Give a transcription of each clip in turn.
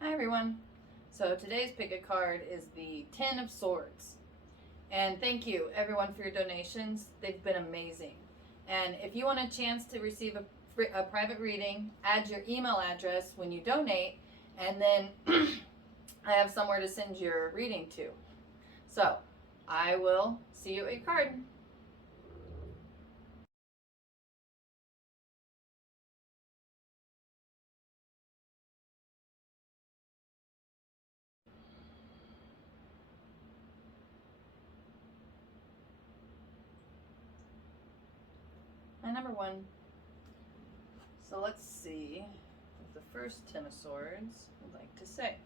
Hi everyone. So today's pick a card is the Ten of Swords. And thank you everyone for your donations. They've been amazing. And if you want a chance to receive a private reading, add your email address when you donate, and then I have somewhere to send your reading to. So I will see you at your card. My number one. So let's see what the first Ten of Swords would like to say.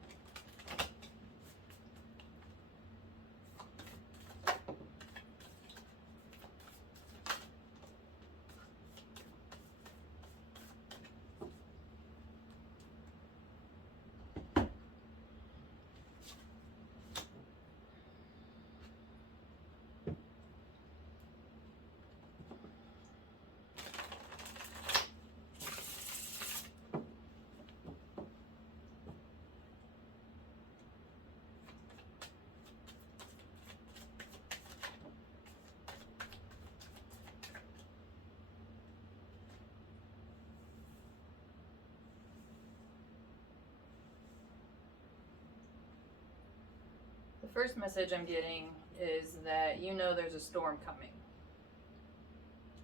The first message I'm getting is that you know there's a storm coming.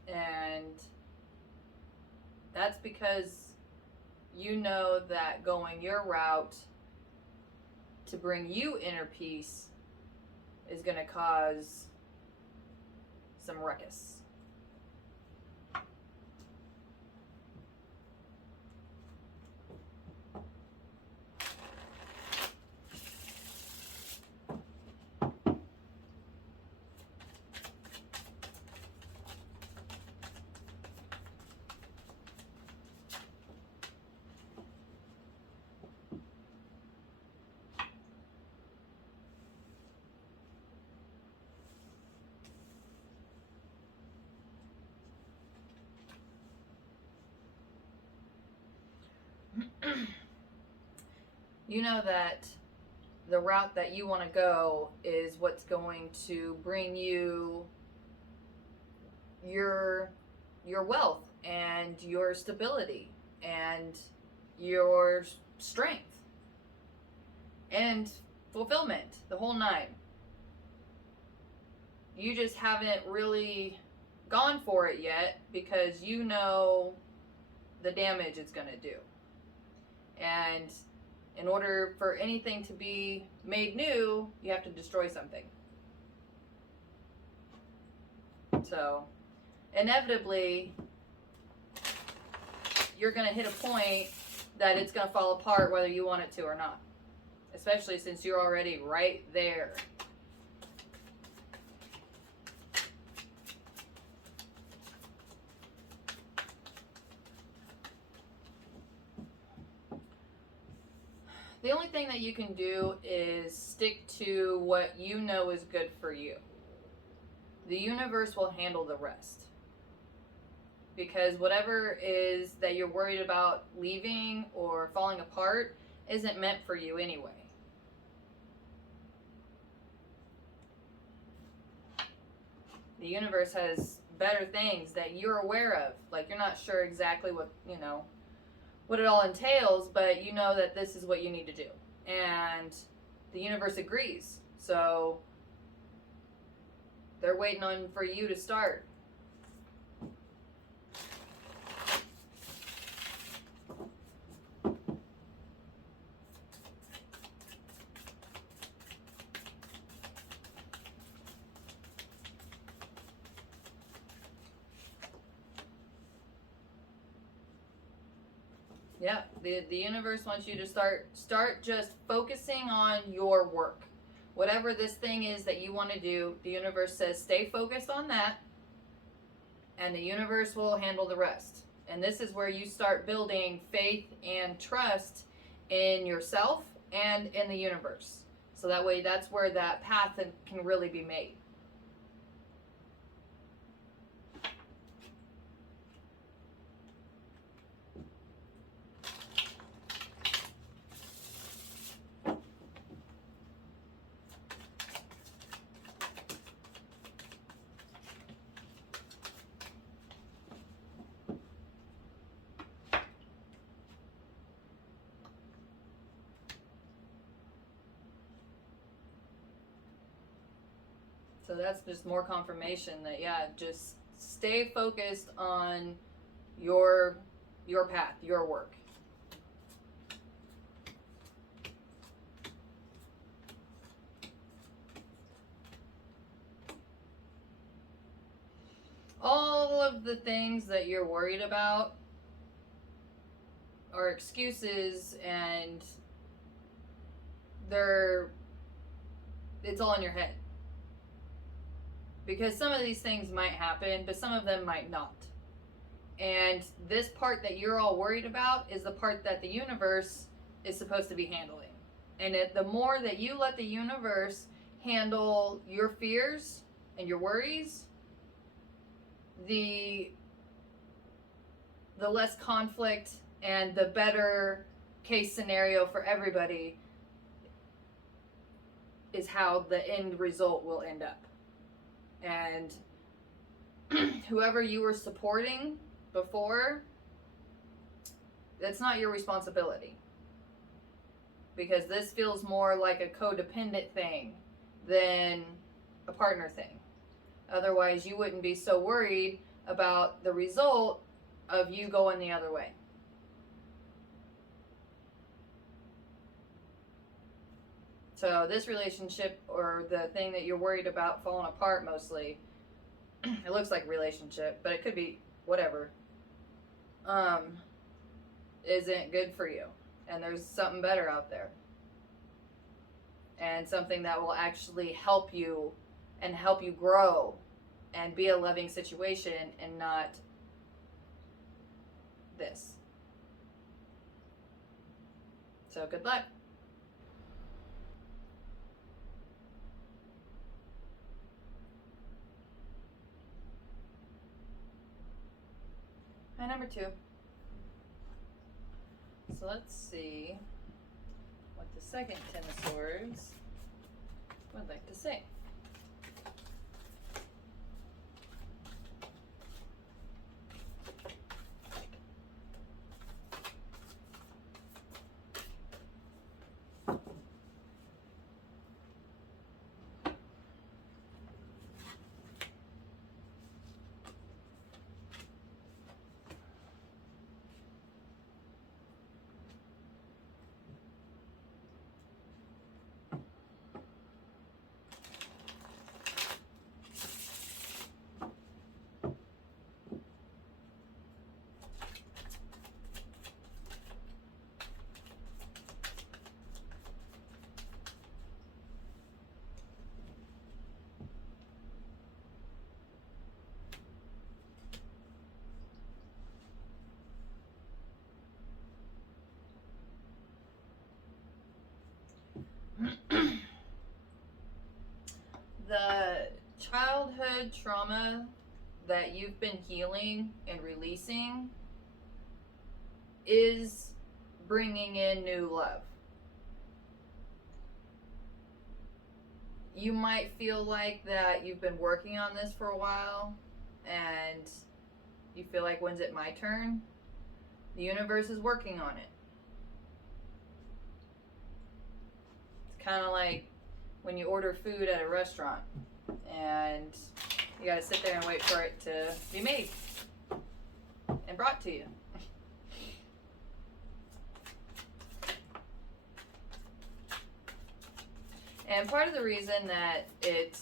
And that's because you know that going your route to bring you inner peace is going to cause some ruckus. You know that the route that you want to go is what's going to bring you your wealth and your stability and your strength and fulfillment, the whole nine. You just haven't really gone for it yet because you know the damage it's going to do. And in order for anything to be made new, you have to destroy something. So, inevitably, you're going to hit a point that it's going to fall apart whether you want it to or not. Especially since you're already right there. The only thing that you can do is stick to what you know is good for you. The universe will handle the rest. Because whatever is that you're worried about leaving or falling apart isn't meant for you anyway. The universe has better things that you're aware of. Like you're not sure exactly what it all entails, but you know that this is what you need to do. And the universe agrees. So they're waiting for you to start. Yeah, the universe wants you to start just focusing on your work. Whatever this thing is that you want to do, the universe says stay focused on that, and the universe will handle the rest. And this is where you start building faith and trust in yourself and in the universe. So that way, that's where that path can really be made. So that's just more confirmation that, yeah, just stay focused on your path, your work. All of the things that you're worried about are excuses, and it's all in your head. Because some of these things might happen, but some of them might not. And this part that you're all worried about is the part that the universe is supposed to be handling. And the more that you let the universe handle your fears and your worries, the less conflict and the better case scenario for everybody is how the end result will end up. And whoever you were supporting before, that's not your responsibility. Because this feels more like a codependent thing than a partner thing. Otherwise, you wouldn't be so worried about the result of you going the other way. So this relationship, or the thing that you're worried about falling apart mostly, it looks like relationship, but it could be whatever, isn't good for you. And there's something better out there. And something that will actually help you and help you grow and be a loving situation, and not this. So good luck. And number 2. So let's see what the second Ten of Swords would like to say. The childhood trauma that you've been healing and releasing is bringing in new love. You might feel like that you've been working on this for a while and you feel like, when's it my turn? The universe is working on it. It's kind of like when you order food at a restaurant and you gotta sit there and wait for it to be made and brought to you. And part of the reason that it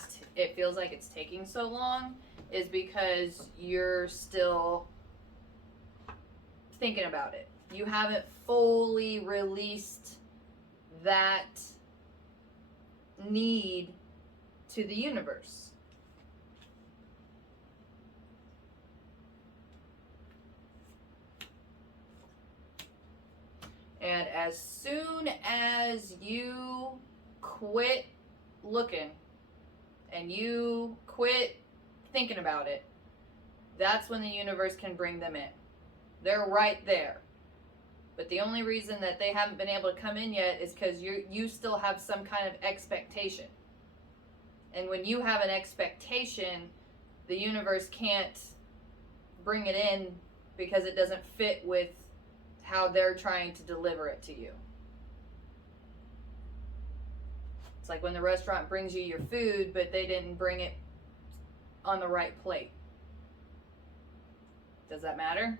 feels like it's taking so long is because you're still thinking about it. You haven't fully released that need to the universe. And as soon as you quit looking and you quit thinking about it, that's when the universe can bring them in. They're right there. But the only reason that they haven't been able to come in yet is because you still have some kind of expectation. And when you have an expectation, the universe can't bring it in because it doesn't fit with how they're trying to deliver it to you. It's like when the restaurant brings you your food, but they didn't bring it on the right plate. Does that matter?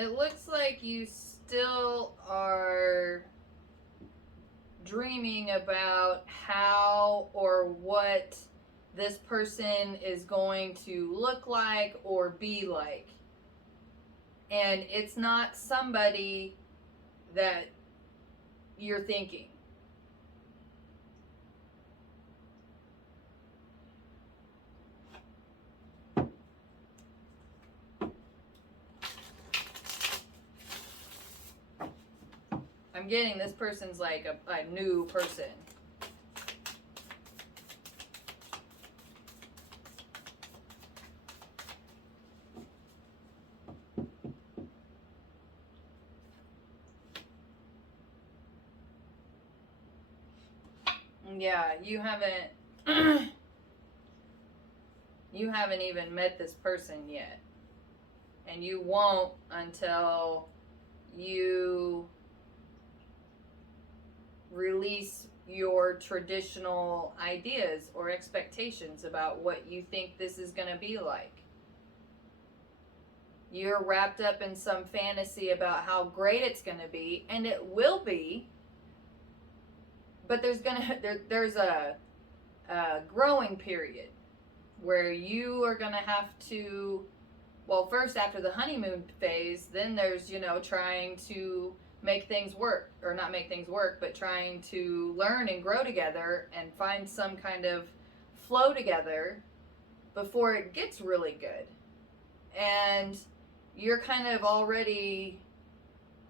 It looks like you still are dreaming about how or what this person is going to look like or be like. And it's not somebody that you're thinking. I'm getting this person's like a new person. Yeah, you haven't you haven't even met this person yet. And you won't until you release your traditional ideas or expectations about what you think this is going to be like. You're wrapped up in some fantasy about how great it's going to be, and it will be, but there's a growing period where you are going to have to, well, first after the honeymoon phase, then there's, trying to make things work, or not make things work, but trying to learn and grow together and find some kind of flow together before it gets really good. And you're kind of already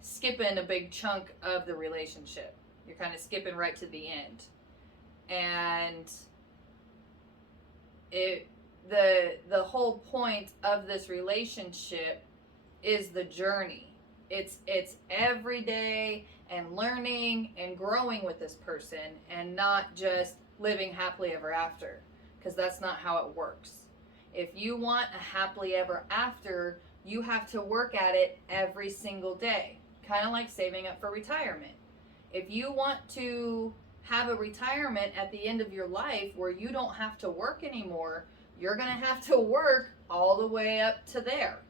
skipping a big chunk of the relationship. You're kind of skipping right to the end. And the whole point of this relationship is the journey. It's every day and learning and growing with this person, and not just living happily ever after, because that's not how it works. If you want a happily ever after, you have to work at it every single day, kind of like saving up for retirement. If you want to have a retirement at the end of your life where you don't have to work anymore, you're going to have to work all the way up to there.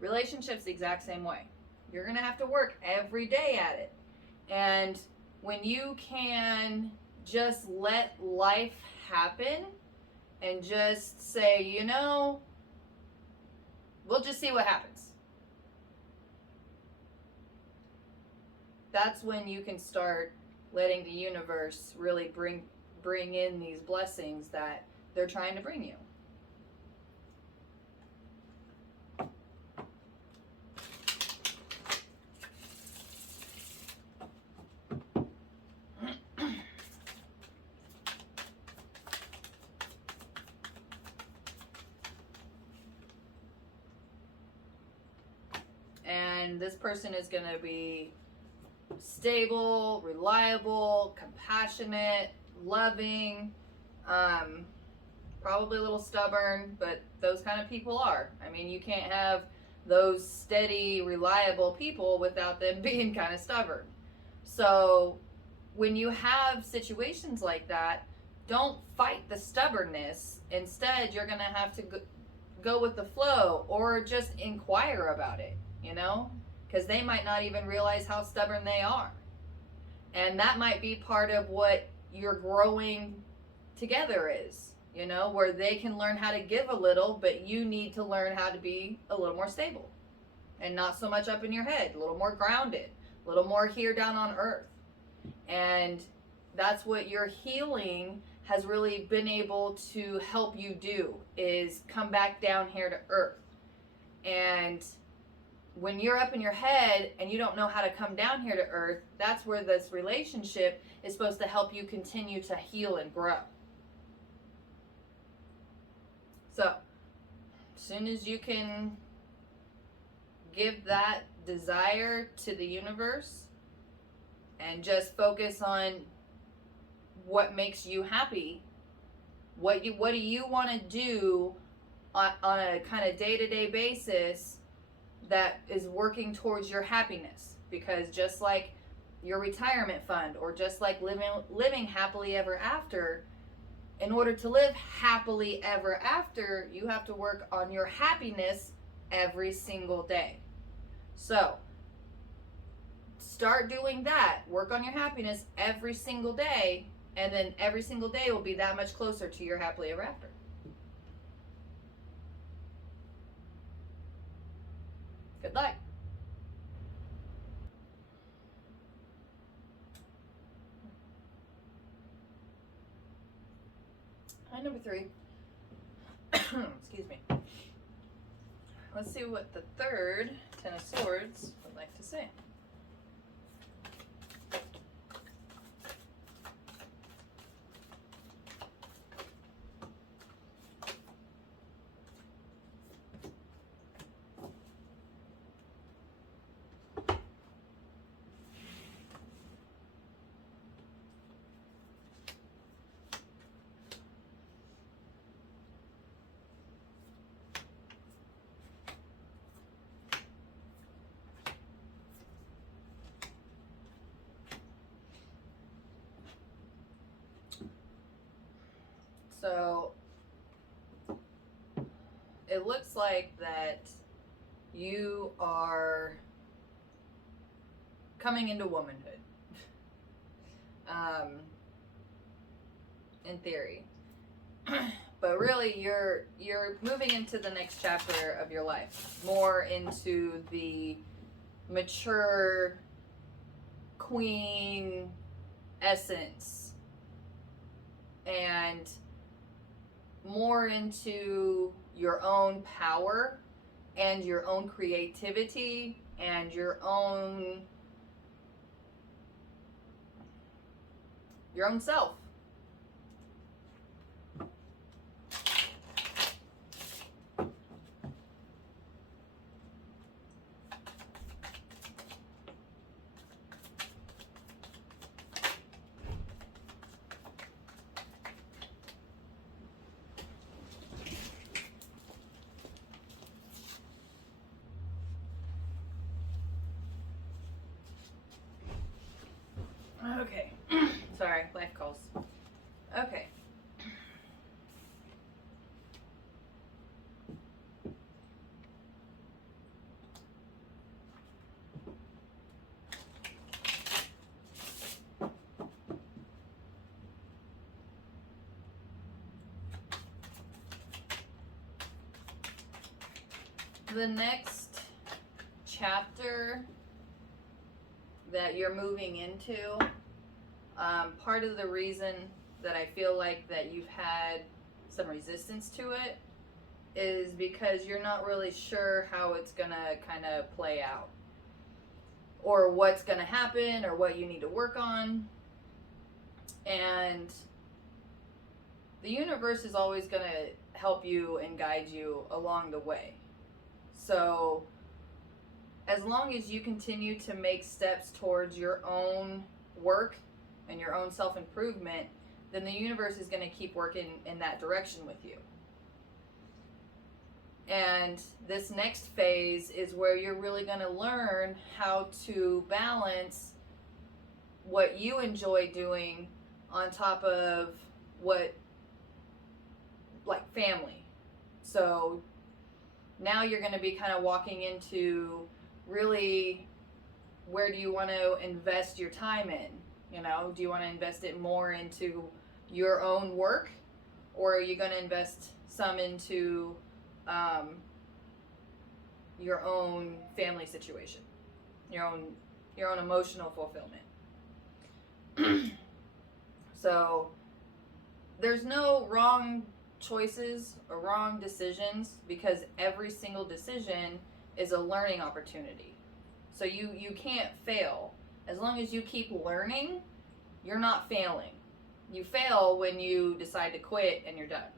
Relationships the exact same way. You're going to have to work every day at it. And when you can just let life happen and just say, we'll just see what happens. That's when you can start letting the universe really bring in these blessings that they're trying to bring you. And this person is going to be stable, reliable, compassionate, loving, probably a little stubborn, but those kind of people are. I mean, you can't have those steady, reliable people without them being kind of stubborn. So when you have situations like that, don't fight the stubbornness. Instead, you're going to have to go with the flow, or just inquire about it, because they might not even realize how stubborn they are. And that might be part of what your growing together is, where they can learn how to give a little, but you need to learn how to be a little more stable and not so much up in your head, a little more grounded, a little more here down on earth. And that's what your healing has really been able to help you do, is come back down here to earth. And when you're up in your head and you don't know how to come down here to earth, that's where this relationship is supposed to help you continue to heal and grow. So, as soon as you can give that desire to the universe and just focus on what makes you happy, what do you want to do on a kind of day-to-day basis that is working towards your happiness. Because just like your retirement fund, or just like living happily ever after, in order to live happily ever after, you have to work on your happiness every single day. So start doing that. Work on your happiness every single day, and then every single day will be that much closer to your happily ever after. Good luck. Number 3. Excuse me. Let's see what the third Ten of Swords would like to say. So it looks like that you are coming into womanhood, in theory. But really, you're moving into the next chapter of your life, more into the mature queen essence, and more into your own power and your own creativity and your own self. Okay. Sorry, life calls. Okay. The next chapter that you're moving into, part of the reason that I feel like that you've had some resistance to it is because you're not really sure how it's gonna kind of play out, or what's gonna happen, or what you need to work on. And the universe is always gonna help you and guide you along the way. So as long as you continue to make steps towards your own work and your own self-improvement, then the universe is going to keep working in that direction with you. And this next phase is where you're really going to learn how to balance what you enjoy doing on top of what, like, family. So now you're going to be kind of walking into really, where do you want to invest your time in? You know, do you want to invest it more into your own work, or are you going to invest some into your own family situation, your own emotional fulfillment? So there's no wrong choices or wrong decisions, because every single decision is a learning opportunity. So you can't fail. As long as you keep learning, you're not failing. You fail when you decide to quit and you're done.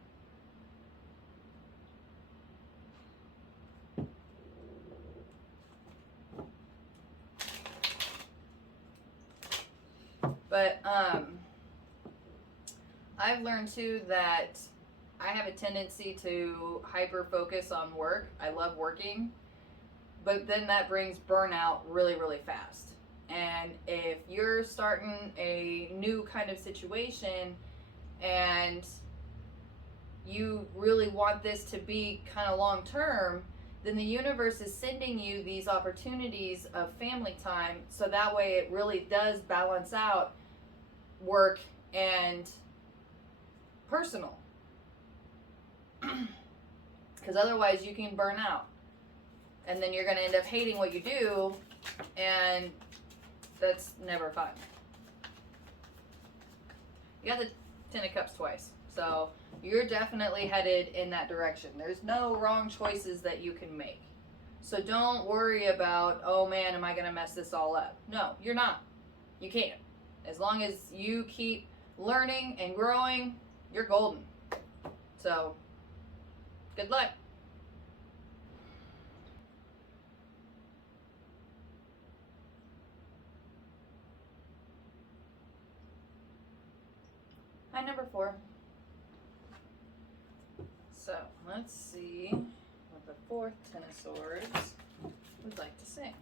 But I've learned too that I have a tendency to hyper focus on work. I love working, but then that brings burnout really, really fast. And if you're starting a new kind of situation and you really want this to be kind of long term, then the universe is sending you these opportunities of family time, so that way it really does balance out work and personal. Because otherwise you can burn out, and then you're going to end up hating what you do, and that's never fun. You got the Ten of Cups twice, so you're definitely headed in that direction. There's no wrong choices that you can make. So don't worry about, oh man, am I going to mess this all up? No, you're not. You can't. As long as you keep learning and growing, you're golden. So, good luck. Hi, number 4. So, let's see what the 4th Ten of Swords would like to say.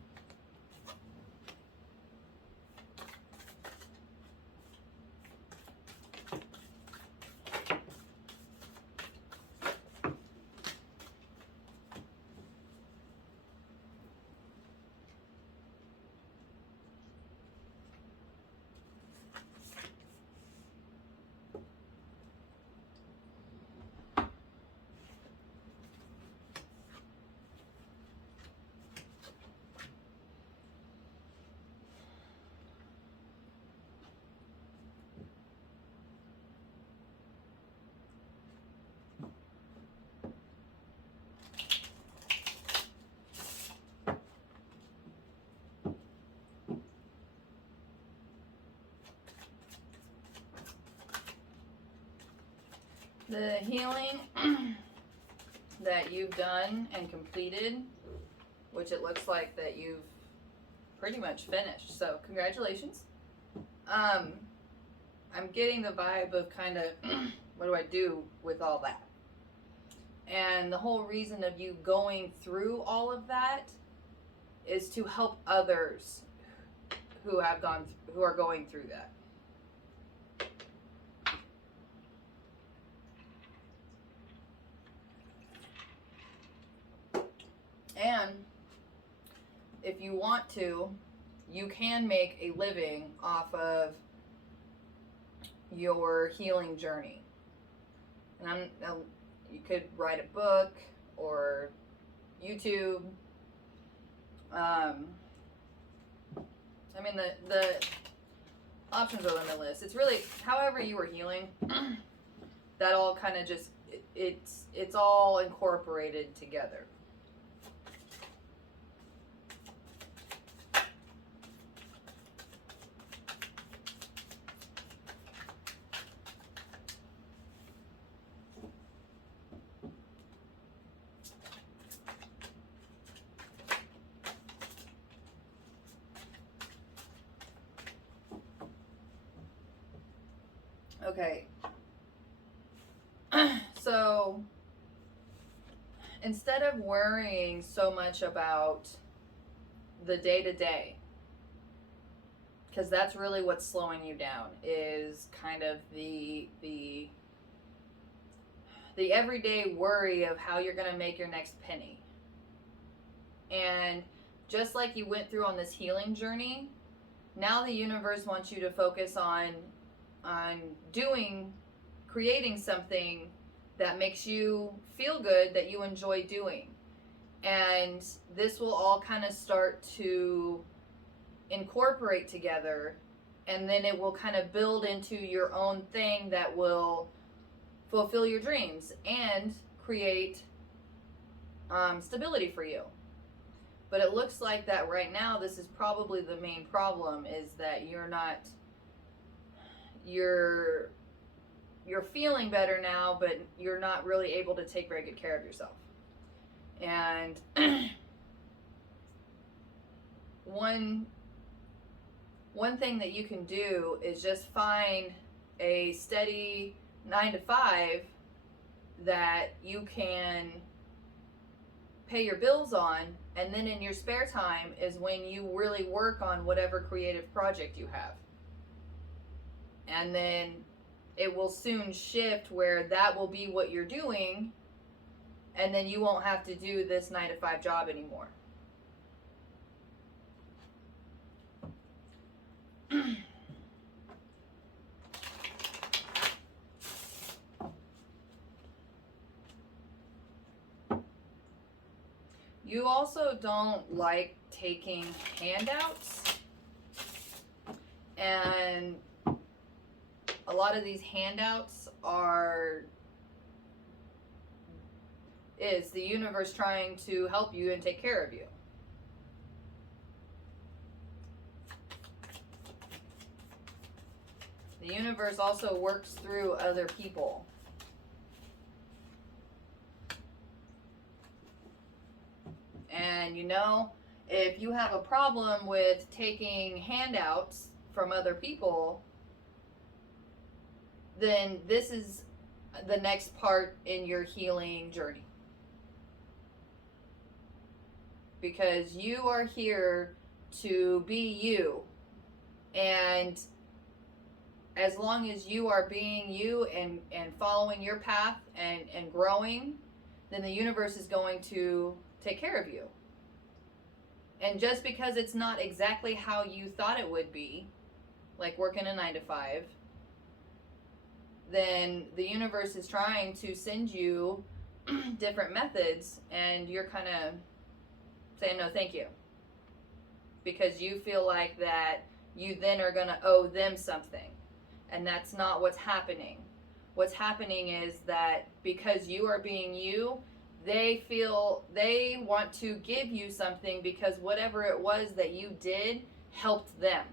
The healing that you've done and completed, which it looks like that you've pretty much finished. So congratulations. I'm getting the vibe of kind of what do I do with all that? And the whole reason of you going through all of that is to help others who are going through that. And if you want to, you can make a living off of your healing journey. And you could write a book or YouTube. I mean, the options are limitless. It's really however you were healing. That all kind of just it's all incorporated together. Okay. So instead of worrying so much about the day-to-day, because that's really what's slowing you down, is kind of the everyday worry of how you're going to make your next penny. And just like you went through on this healing journey, now the universe wants you to focus on creating something that makes you feel good, that you enjoy doing. And this will all kind of start to incorporate together, and then it will kind of build into your own thing that will fulfill your dreams and create stability for you. But it looks like that right now, this is probably the main problem, is that you're feeling better now, but you're not really able to take very good care of yourself. And one one thing that you can do is just find a steady 9 to 5 that you can pay your bills on, and then in your spare time is when you really work on whatever creative project you have. And then it will soon shift where that will be what you're doing, and then you won't have to do this 9 to 5 job anymore. You also don't like taking handouts, and a lot of these handouts is the universe trying to help you and take care of you. The universe also works through other people. And if you have a problem with taking handouts from other people, then this is the next part in your healing journey. Because you are here to be you. And as long as you are being you and following your path and growing, then the universe is going to take care of you. And just because it's not exactly how you thought it would be, like working a 9 to 5, then the universe is trying to send you different methods, and you're kind of saying no thank you, because you feel like that you then are going to owe them something, and that's not what's happening. What's happening is that because you are being you, they feel they want to give you something because whatever it was that you did helped them.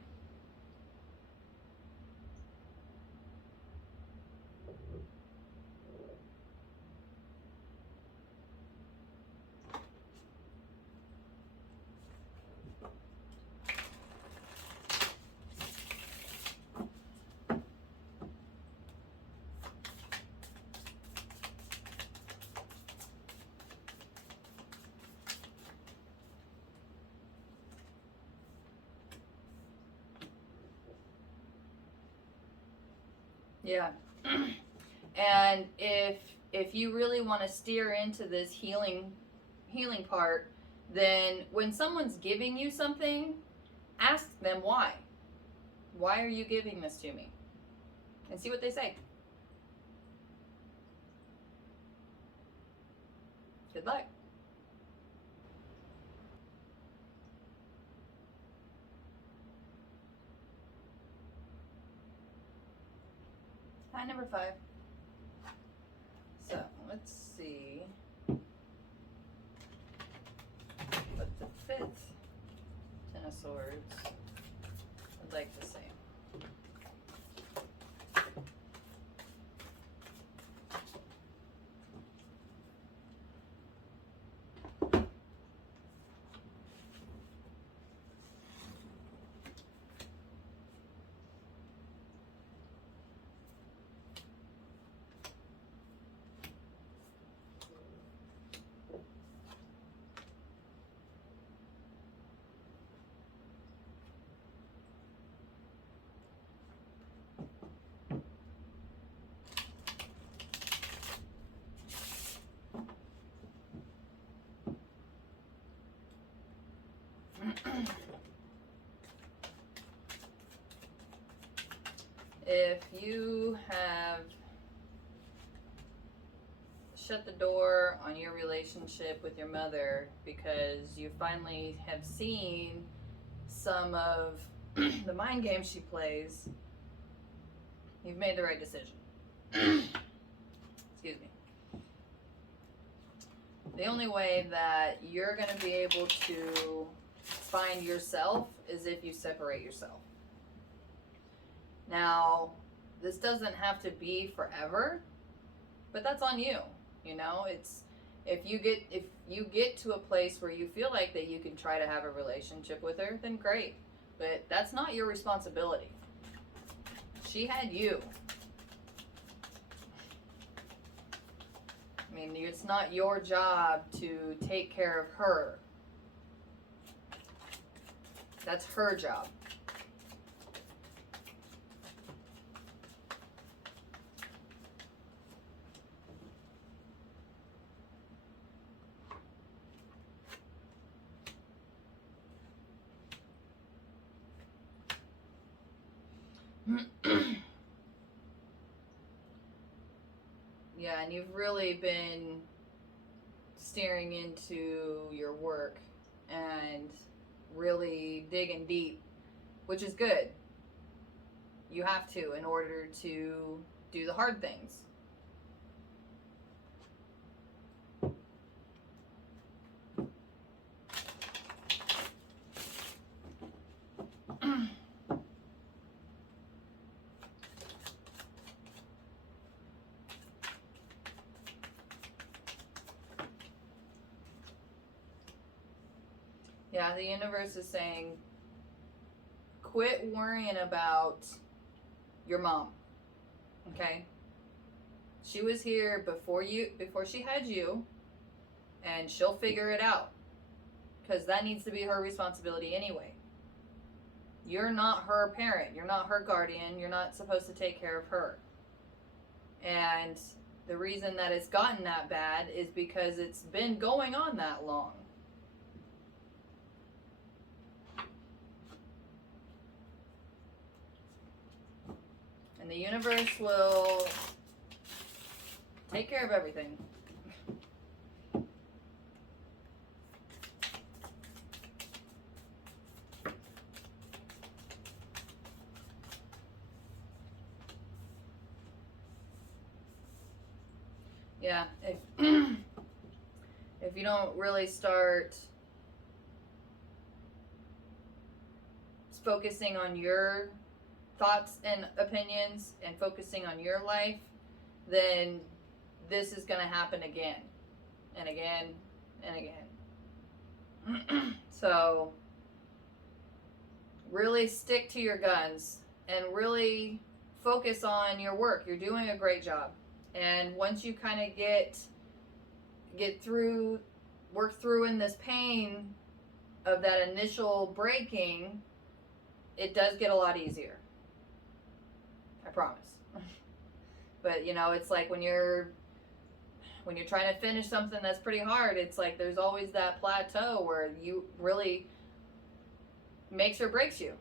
Yeah. And if you really want to steer into this healing part, then when someone's giving you something, ask them why. Why are you giving this to me? And see what they say. Good luck. Hi, number 5. So, let's see what the 5th Ten of Swords would like to say. If you have shut the door on your relationship with your mother because you finally have seen some of the mind games she plays, you've made the right decision. Excuse me. The only way that you're going to be able to find yourself is if you separate yourself. Now, this doesn't have to be forever, but that's on you. It's if you get to a place where you feel like that you can try to have a relationship with her, then great. but that's not your responsibility. She had you. I mean, it's not your job to take care of her. That's her job. Yeah, and you've really been staring into your work and really digging deep, which is good. You have to in order to do the hard things. Yeah, the universe is saying, quit worrying about your mom. Okay? She was here before she had you, and she'll figure it out. Because that needs to be her responsibility anyway. You're not her parent. You're not her guardian. You're not supposed to take care of her. And the reason that it's gotten that bad is because it's been going on that long. And the universe will take care of everything. Yeah, if you don't really start focusing on your thoughts and opinions and focusing on your life, then this is going to happen again and again and again. So really stick to your guns and really focus on your work. You're doing a great job. And once you kind of work through in this pain of that initial breaking, it does get a lot easier. I promise. But it's like when you're trying to finish something that's pretty hard, it's like there's always that plateau where you really makes or breaks you.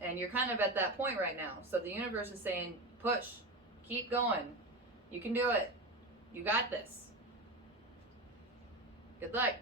And you're kind of at that point right now. So the universe is saying, push, keep going. You can do it. You got this. Good luck.